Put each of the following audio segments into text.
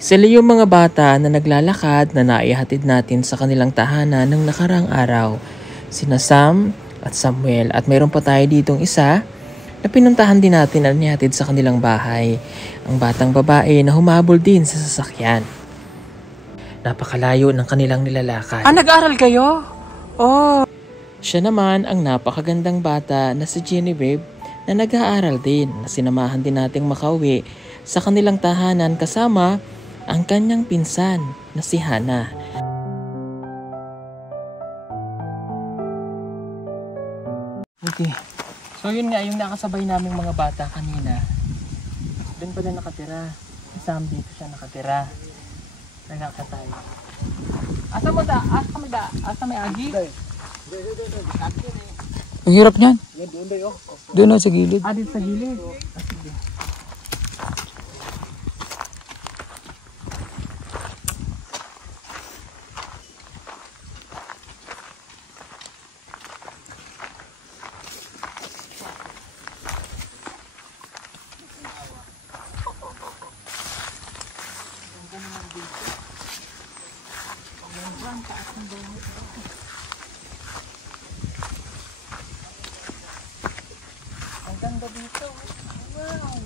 Sila yung mga bata na naglalakad na naihatid natin sa kanilang tahanan ng nakarang araw. Sina Sam at Samuel, at mayroon pa tayo ditong isa na pinuntahan din natin at nihatid sa kanilang bahay. Ang batang babae na humabol din sa sasakyan. Napakalayo ng kanilang nilalakad. Nag-aaral kayo? Oh. Siya naman ang napakagandang bata na si Genevieve na nag-aaral din, na sinamahan din nating makauwi sa kanilang tahanan kasama ang kanyang pinsan na si Hana. Okay. So yun nga yung nakasabay naming mga bata kanina. Doon pala nakatira. Isang dito siya nakatira. Nagkaka tayo. Asa may agi? Ang hirap niyan. Doon sa gilid. Dito sa gilid. Sige. Ang ganda dito. Wow!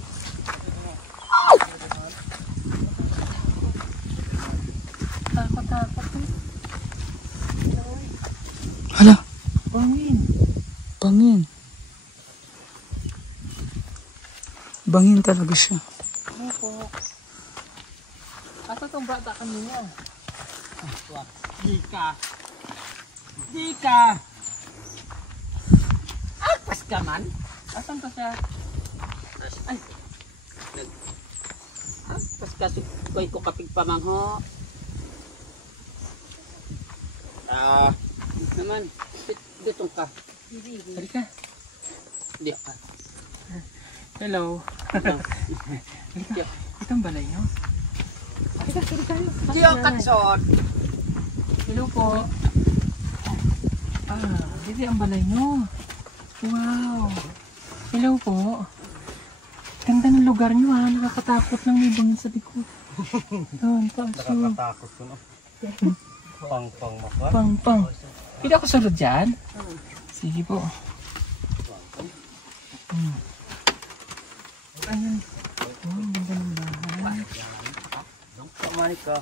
Takot-takot eh. Hala, Bangin. bangin. Bangin talaga siya. Ano po? Asa itong bata kanina? Dika! Dika! Agpas ka man? Asan to siya? Ay! Agpas ka koy ko kapig pamangho. Naman, ditong ka. Halika. Di ka. Hello. Halika. Itong balay nyo. Halika, halika tayo. Di ang katsot. Hello po. Dito ang balay nyo. Wow. Hello po. Ganda ng lugar nyo ha. Nakakatakot lang may bangin sa likod. Doon, paso. Nakakatakot ko no. Pang-pang maka. Pang. Hindi ako sunod dyan? Sige po. Ayun. Ang ganda ng bahay. Pamanik ka.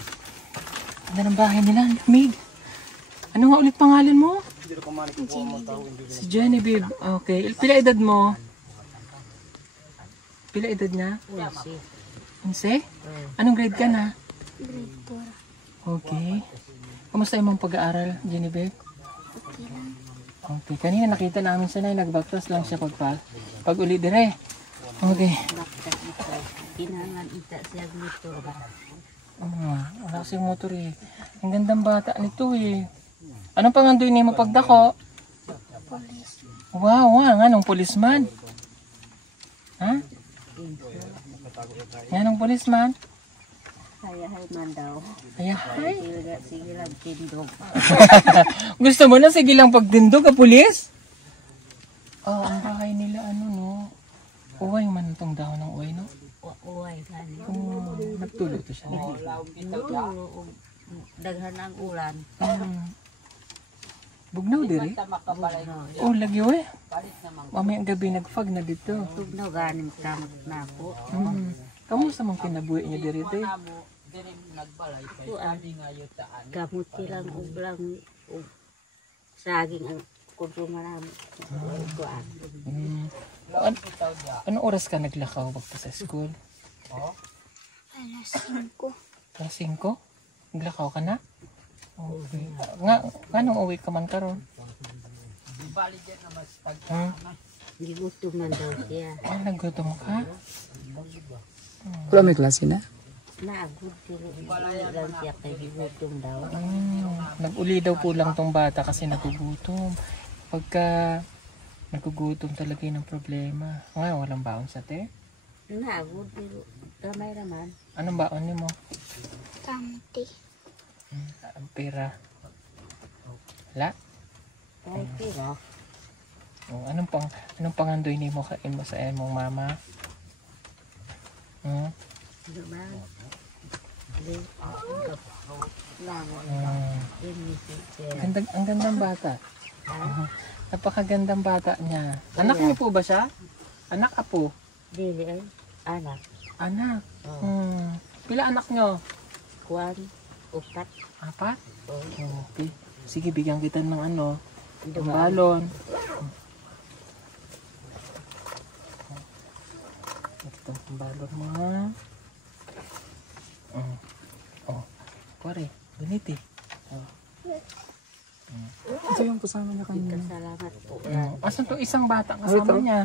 Ganda ng bahay nila. Lamig. Ano nga ulit pangalan mo? Hindi na pamanik ko ang mga tao. Si Genevieve. Okay. Pila edad mo? Pila edad niya? 11. Anong grade ka na? Grade 4. Okay. Kumusta yung mga pag-aaral, Genevieve? Okay lang. Okay. Kanina nakita namin siya na nagbaktas lang siya pag uli dire. Okay. Kinangan ita siya dito. Wala kasing motor eh. Ang gandang bata nito eh. Anong pangandoy niya mo pagdako? Police. Wow, anong policeman? Ha? Anong policeman? Hayahay man daw. Ayahay. Sige lang tindog. Gusto mo na sige lang pagdindog ka pulis? Oh, ang bahay nila ano no. Uway man itong dahon ng uway no. Uway gani. Nagtulo to siya. Daghan ang ulan. Bugnaw diri. Oh, lagi we. Mamayang gabi nagfag na dito. Tugnaw ganim kamat na ako. Kamusta mong kinabuhi niya diri te? Gamot silang ublang saging ang kursungan namin. Anong oras ka naglakaw pagka sa school? Alas 5. Alas 5? Naglakaw ka na? Okay. Nga uwi ka man karon? Gigutom man daw siya. Naggutom ka? Wala may klase na? Naagod lang siya kay gigutom daw. Nag-uli daw po lang tong bata kasi nagugutom. Pagka nagugutom talaga yun ang problema. Ngayon, walang baon sa te? Naagod pero kamay naman. Anong baon niyo mo? Kamti. Ang pera. Wala? Kay pira. Anong pangandoy ni mo kain mo sa mong mama? Ang gandang bata. Napakagandang bata niya. Anak niyo po ba siya? Anak apo? Dili ay anak. Anak. Pila anak niyo? Kuan, upat. 4? Oh, Okay. Sige, bigyan kita ng ano, ng dumaan. balon. Ito ang balon mo. Oh. Pare, ganito eh. Ito yung kasama niya kanina. Salamat po. Yan. Asan to isang bata kasama niya?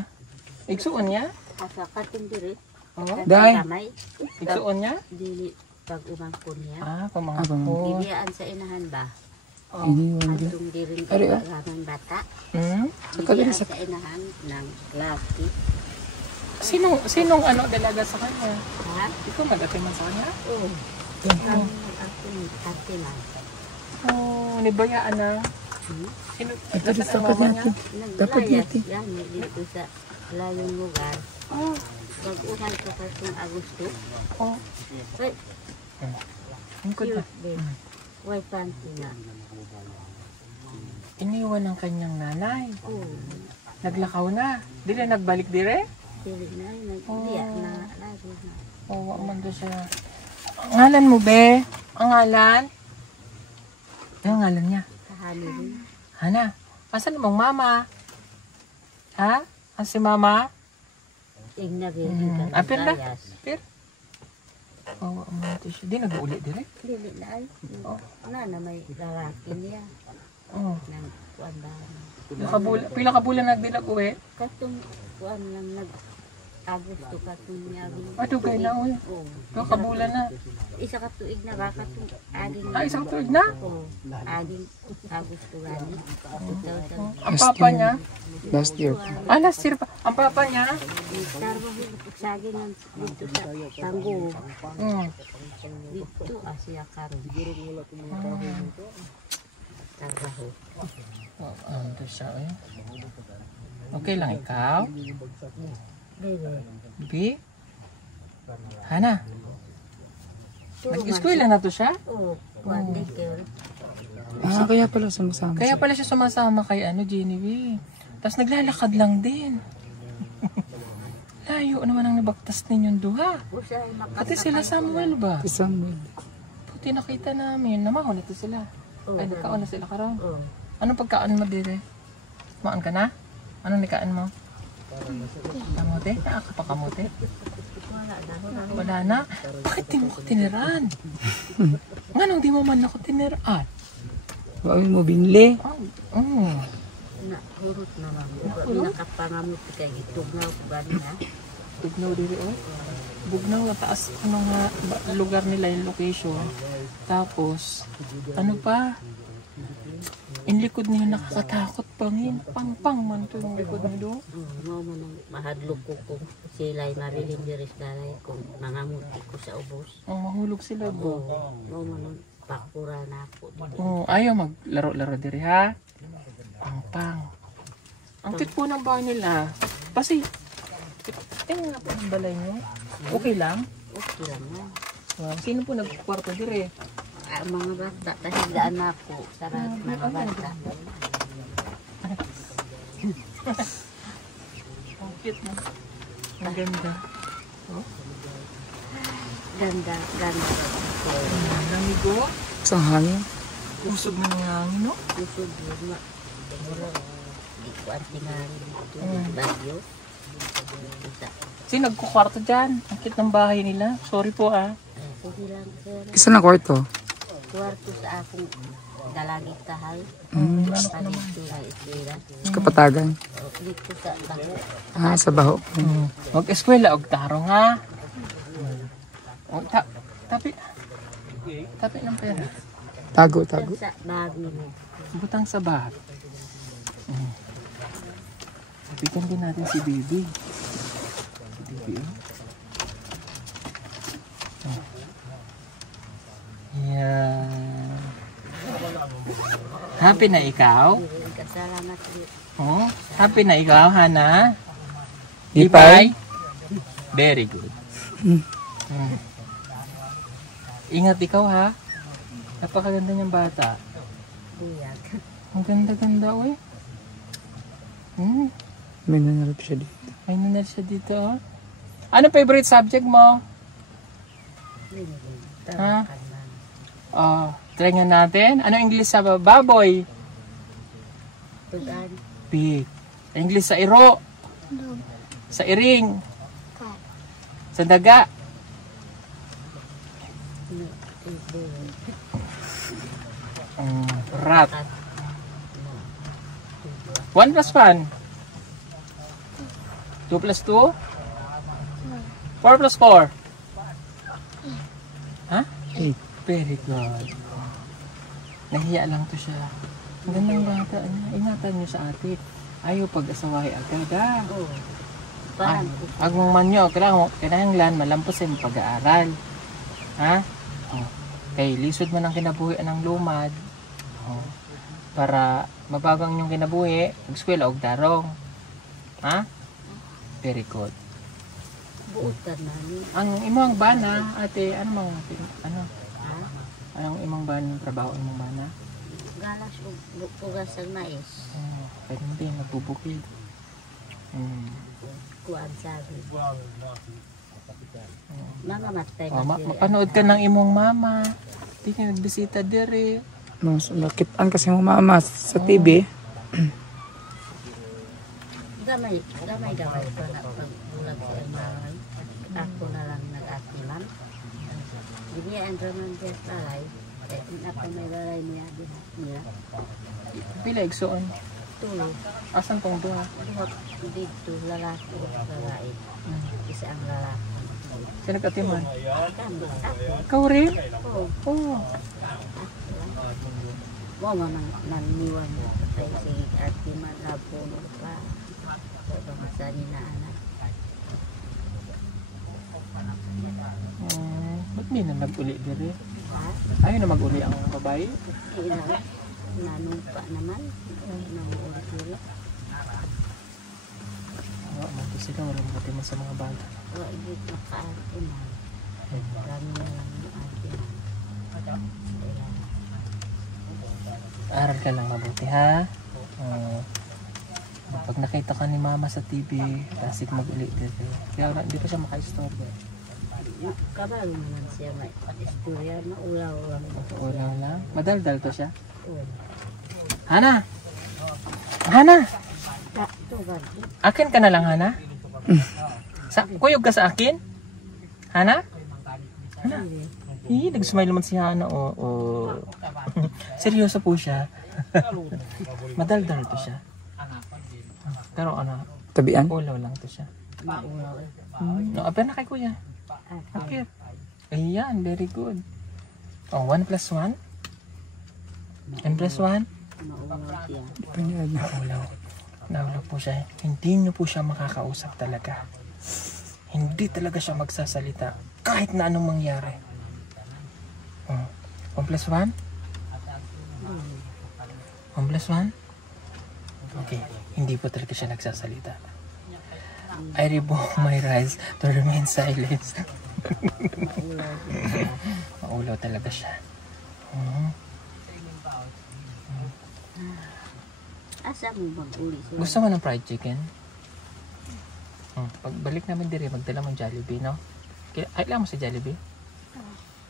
Igsuon niya? Asa katong diri. Oh. Day. Kamay. Igsuon niya? Dili pag umangkon niya. Pamangkin. Ibiyaan sa inahan ba? Iniwan din. Katong diri Ari, ah. ramang bata. Kadiri Ibiyaan sa... sa inahan ng laki. Sinong ano dalaga sa kanya? Ha? Ikaw nag-atiman sa kanya? Oo. Ang ate na. Oh, nibayaan na. Sino? Ito Nasaan sa ang mama niya? Dapat Naglayas dito. yan dito sa layong lugar. Pag uhan ko katong Agosto. Oh. Ay, Ang ganda. cute din. Why panty na? Iniwan ng kanyang nanay. Oo. Naglakaw na. Dili nagbalik dire? Dili na, nagdiyak na. Laro na. Oo, man doon siya. Ang ngalan mo, be? Ang ngalan? Ang ngalan niya? Kahali rin. Hana, asan namang mama? Ha? Asan si mama? Igna rin. Apir na? Apir? Oo, man doon siya. Di nag-uuli dire? Dili na ay. Na na may lalaki niya. Oo. Nang kuan ba? Pila ka bulan nagdilag-uwi? Katong kuan lang nag-Agosto katong niya. Dugay na, uy. Oo. Pila ka bulan na. Isa ka tuig na ba katong aging. Isang tuig na? Oo. Aging Agosto gani. 2000. Ang papa niya? Last year. Last year pa. Ang papa niya? Tarbaho saging ng dito sa Tanggo. Dito Asia karon. Tarbaho. Ito siya, eh. Okay lang ikaw? Bebe. Bibi? Hana? Nag-eskwela na to siya? Oo. Kuan daycare. Kaya pala sumasama Kaya siya. pala siya sumasama kay Genevieve. Tapos naglalakad lang din. Layo naman ang nabaktas ninyong duha. Usay Pati sila Samuel ba? Samuel. Puti nakita namin. Namahon ito sila. Ay, nagkaon na sila karon. Oo. Anong pagkaan mo dire? Maan ka na? Anong nikaan mo? Kamote? Nakakapakamote? Wala na? Bakit di mo ko tiniraan? Nga nang di mo man ako tiniraan? Huwag mo binli. Na hurot na lang. Nakapangamot kay itugnaw ko gani na. Bugnaw diri oh. Bugnaw na taas ano nga lugar nila yung location. Tapos ano pa? In likod niya nakakatakot pangin. Pang man to yung likod niyo. Mo man ang mahadlok ko kung sila'y marilin diri sa dalay kung mangamuti ko sa ubos. Ang mahulog sila bo. Mo man ang pakura na ako. Ayaw maglaro-laro diri ha. Pang. Ang cute po ng bahay nila. Kasi tingnan nga po ang balay niyo. Okay lang? Okay lang na. Sino po nagkwarto diri? Mga bata, tahigaan na ako sa mga bata. Ang cute mo. Ang ganda. Ganda. Ang lamigo. Isang hangin. Usog na ng hangin, no? Usod yun na. Di ko ang tingali dito. Bagyo. Kasi nagkukwarto dyan. Ang cute ng bahay nila. Sorry po ah. Sige lang, sir. Isa na kwarto. Kwarto sa akong dalagit kahay. Palito na eskwela. Kapatagan. Dito sa bago. Sa baho. Mag-eskwela og tarong ha. Tapi ng pera. Tago. Sa bagyo mo. Butang sa bahat. Bigyan din natin si Baby. Si Baby, Yan. Happy na ikaw? Salamat din. Oh, happy na ikaw, Hana? Ipay? Very good. Ingat ikaw ha. Napakaganda niyang bata. Buyag. Ang ganda-ganda oy. May nanarap siya dito. May nanal siya dito oh. Ano favorite subject mo? Ha? Oh, try nga natin. Ano English sa baboy? Tugan. Pig. English sa iro. Dog. Sa iring. Cat. Sa daga. Rat. 1 plus 1. 2 plus 2. 4 plus 4. Ha? 8. Very good. Nahiya lang to siya. Ang gandang bata niya. Ingatan niyo sa ate. Ayaw pag-asawahi agad ah. Oh. Ay, Parang agmong man nyo, kailangan malampasin pag-aaral. Ha? Oh. Kay lisod man ang kinabuhi ng lumad. Oh. Para mabagang yung kinabuhi, mag-eskwela og darong. Ha? Very good. buutan namin. Ang imong bana, ate, ano Ha? anong imong bana, trabaho imong bana? Galas o pugas ng mais. Oh, pwede din, nagbubukid. Kuan sabi. Mga matay Oh, na diri. mapanood ka ng imong mama. Di ka nagbisita diri. Mas nakitaan kasi mo mama sa TV. Gamay ko na pagbulag sa imahay. Ako na lang nag-atiman. Hindi ang raman siya talay. Ako may lalay niya. Pila igsoon. Tulog. Asan tong duha? Duhot dito lalaki at lalaki. Isa ang lalaki. Sino nagatiman? Kami, ako. Ikaw rin? Oo. Oh. Mo man naniwan na patay si atiman na puno pa. Sa mga sani na anak. Ba't di na nag-uli diri? Ha? Ayaw na mag-uli ang babae? Ilang nanumpa naman. Nangulit diri. Mati sila, walang matiman sa mga bata. Hindi makaatiman. Kami na lang yung atiman. Aral ka lang mabuti ha. Pag nakita ka ni mama sa TV, klasik mag-uli dito. Kaya hindi pa siya maka-istorya. Kabalo naman siya may istorya. Maulaw lang. Wala lang. Madaldal to siya. Oo. Hana! Hana! Tugan. Akin ka na lang, Hana? Kuyog ka sa akin? Hana? Hana? Nag-smile naman si Hana. Oh. Seryoso po siya. Madaldal to siya. Pero ano, Tabian. ulaw lang to siya. Maulaw. Apa na kay kuya? Akit. Ayan, very good. Oh, 1 plus 1? N plus 1? Maulaw siya. Naulaw. Naulaw po siya. Hindi niyo po siya makakausap talaga. Hindi talaga siya magsasalita. Kahit na anong mangyari. 1 plus 1? 1 plus 1? Okay. Hindi po talaga siya nagsasalita. I revoke my rights to remain silent. Maulaw talaga siya. Asa mo mag-uli? Gusto mo ng fried chicken? Pagbalik namin diri, magdala mong Jollibee, no? Kailangan mo sa Jollibee?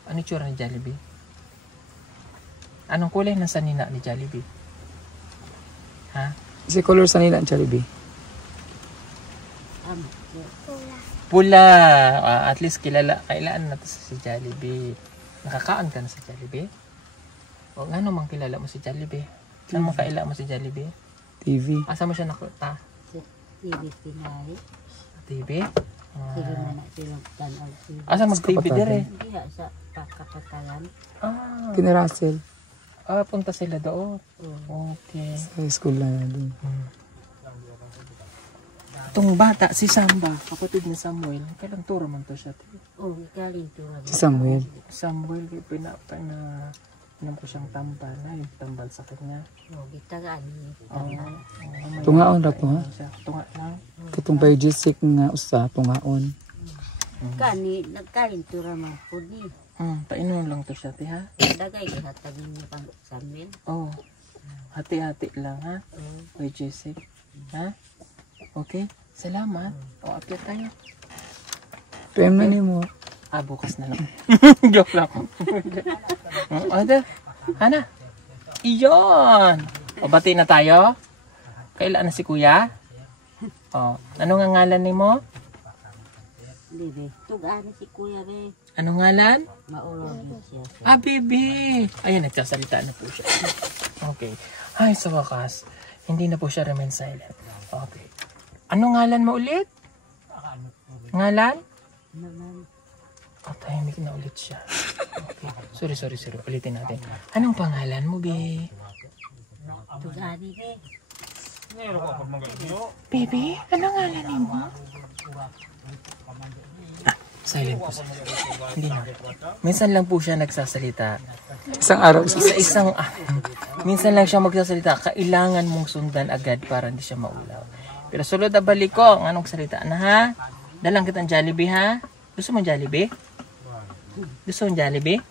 Ano tsura ni Jollibee? Anong kulay ng sanina ni Jollibee? Ha? Si color sa nila ang Jollibee. Pula. At least kailangan na to si Jollibee. Nakakaon ka na sa Jollibee? O nga naman kilala mo si Jollibee? Saan mo kaila mo si Jollibee? TV. Asa mo siya nakuta? TV Pinay. TV? Sige na na silang tanaw. Asa mag-TV dire? Hindi sa pakakatalan. Kina Russell. Punta sila doon. Okay. Sa school na doon. Itong bata, si Samba, kapatid ni Samuel, kailan turo man to siya? Oh, galing to. Si Samuel. Samuel, pinam ko siyang tambal, yung tambal sa kanya. Oh, gitagaan ni. Tungaon ra to ha. Tunga lang. Katong biologic nga usa tungaon. Kani nagkain to ra man pud ni. Painom lang to siya, te, ha? Dagay, ihatagin niya pang samin. Oh. Hati-hati lang, ha? Kay Jessic. Ha? Okay? Salamat. O, akyat tayo. Pema ni mo. Bukas na lang. Joke lang. Ada. Hana. Iyon. O, bati na tayo. Kailan na si kuya? O, ano nga ngalan ni mo? Hindi, tugani si kuya, be. Ano ngalan? Maulog siya. Bibi. Ayan, nagsasalita na po siya. Okay. Ay, sa wakas, hindi na po siya remain silent. Okay. Ano ngalan mo ulit? Ngalan? Tahimik na ulit siya. Okay. Sorry. Ulitin natin. Anong pangalan mo, Bi? Tugani, be. Bibi, ano ngalan mo? Silent po siya. Hindi na. Minsan lang po siya nagsasalita. Isang araw. Isa-isang minsan lang siya magsasalita. Kailangan mong sundan agad para hindi siya maulaw. Pero sulod na balik ko. Anong salita na, ha? Dalang kitang Jollibee, ha? Gusto mo Jollibee? Gusto mo Jollibee?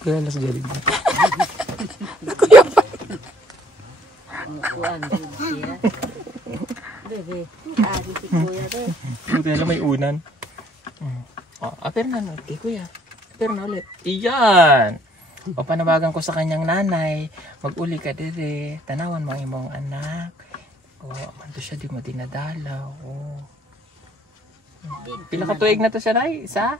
Kuya, alas Jollibee. Kuan din siya. Bebe, tugani si kuya, be. Buti na may unan. Apir na ulit kay kuya. Apir na ulit. Iyan! O panawagan ko sa kanyang nanay, mag-uli ka dire, tanawan mo ang imong anak. O, manto siya, di mo dinadalaw. O. Pila ka tuig na to siya, Nay? Isa?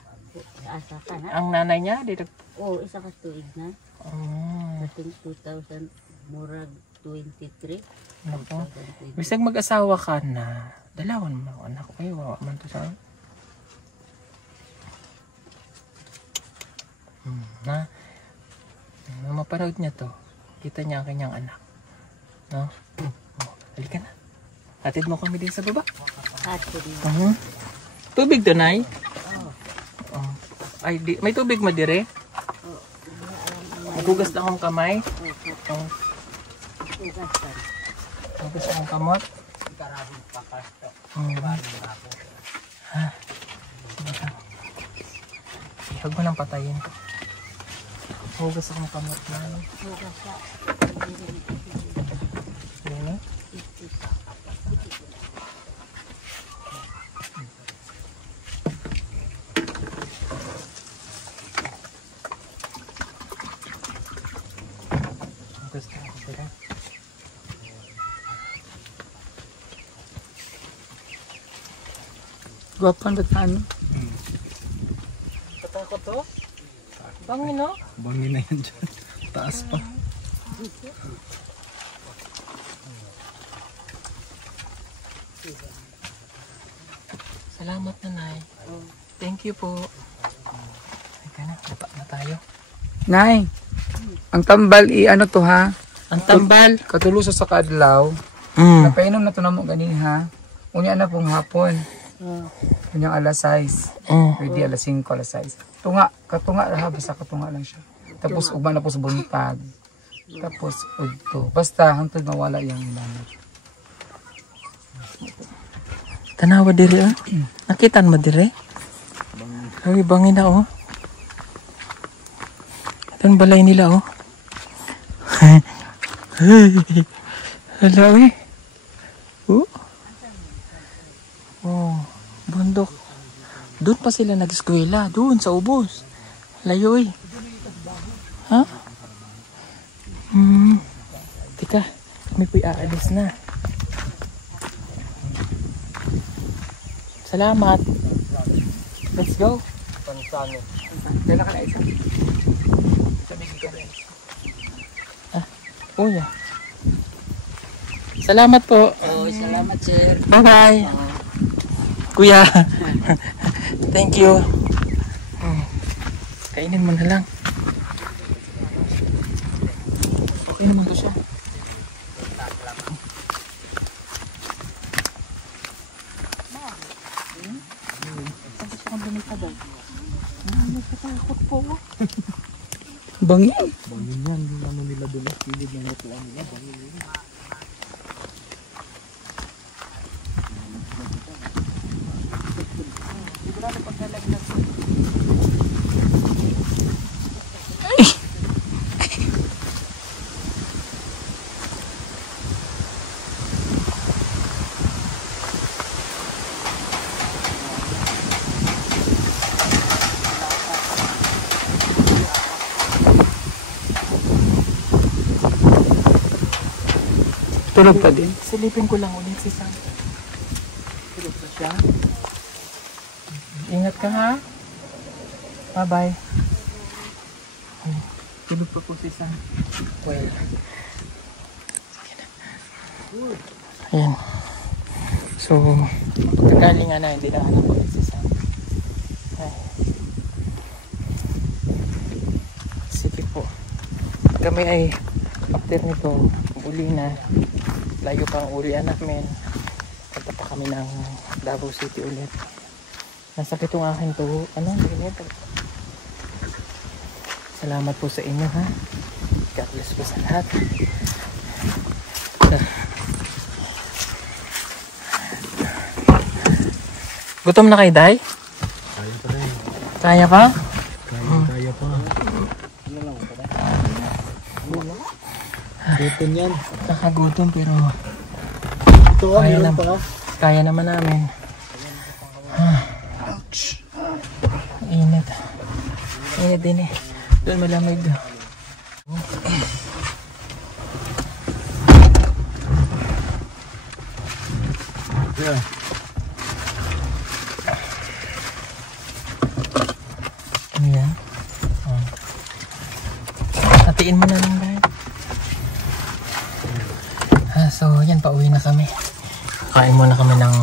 Asa ka na? Ang nanay niya? Dito. Oo, isa ka tuig na. Oh, I think 2000, murag 23. naku. Bisag mag-asawa ka na, dalawan mo ang anak ko. Ay, wawa man to sa na mapanood niya to, kita niya ang kanyang anak, no? Halika na, hatid mo kami din sa baba. Tubig to, Nay? Ay, may tubig mo dire? Nagugas na akong kamay. Nagugas akong kamot. Huwag mo nang patayin. Hugas akong kamot na. Dini? Hugas na ako sila. Gwapang datano. Katakot to? Bangin, no? Bangin na yan dyan. Taas pa. Salamat, Nanay. Thank you po. Halika na, baba na tayo. Nay, ang tambal ano to ha? Ang tambal. Katuluso sa kadlaw. Napainom na to na mo ganin ha. Unya na pong hapon. Unya alas 6. Pwede alas 5, alas 6. Katunga ha, basta katunga lang siya. Tapos ugma na po sa buntag. Tapos udto. Basta hantod mawala yung ilanat. Tanawa dire, ah. Nakitan mo dire? Ay, bangin na, oh. Ito ang balay nila, oh. Hala, eh. Oh, bundok. Doon pa sila nag-eskwela. Doon, sa ubos. Layo, eh. Ha? Tika, kami po'y aalis na. Salamat. Let's go. Dala ka na isa. Kuya. Salamat po. Oh, salamat, sir. Bye-bye. Kuya. Thank you. Kainin mo na lang. Okay naman to siya. Bangin. Bangin yan. Yung ano nila doon. Pilid ng natuan nila. Bangin yun. Tulog pa din. Silipin ko lang ulit si Sam. Tulog ba siya? Ingat ka ha. Bye-bye. Tulog pa po si Sam. Well. Ayan. So, pagkagalingan na, hindi na anak ulit si Sam. Ay. Sige po. Kami ay after nito, uli na. Layo pang ulian namin. Punta pa kami ng Davao City ulit. Nasakit yung akin to. Ano? Salamat po sa inyo ha. God bless po sa lahat. Gutom na kayo, Day? Kaya pa rin. Kaya pa? Kaya pa. Gutom yan. Nakagutom pero Ito ah, kaya, meron pa. kaya naman namin. Init. Init din eh. Doon malamig. Yeah. Ano yan? Oh. Hatiin mo na lang dahil. So yan, pauwi na kami. Kain muna kami ng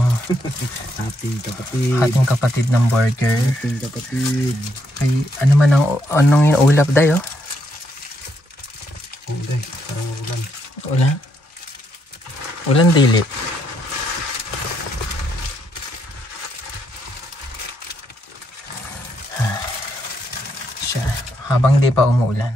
ating kapatid ng burger. Ating kapatid. Ay, ano man anong yung ulap dayo? Okay, parang ulan. Ulan? Ulan dili. Siya, habang hindi pa umuulan.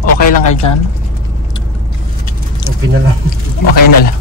Okay lang kayo dyan? Okay na lang. Okay na lang.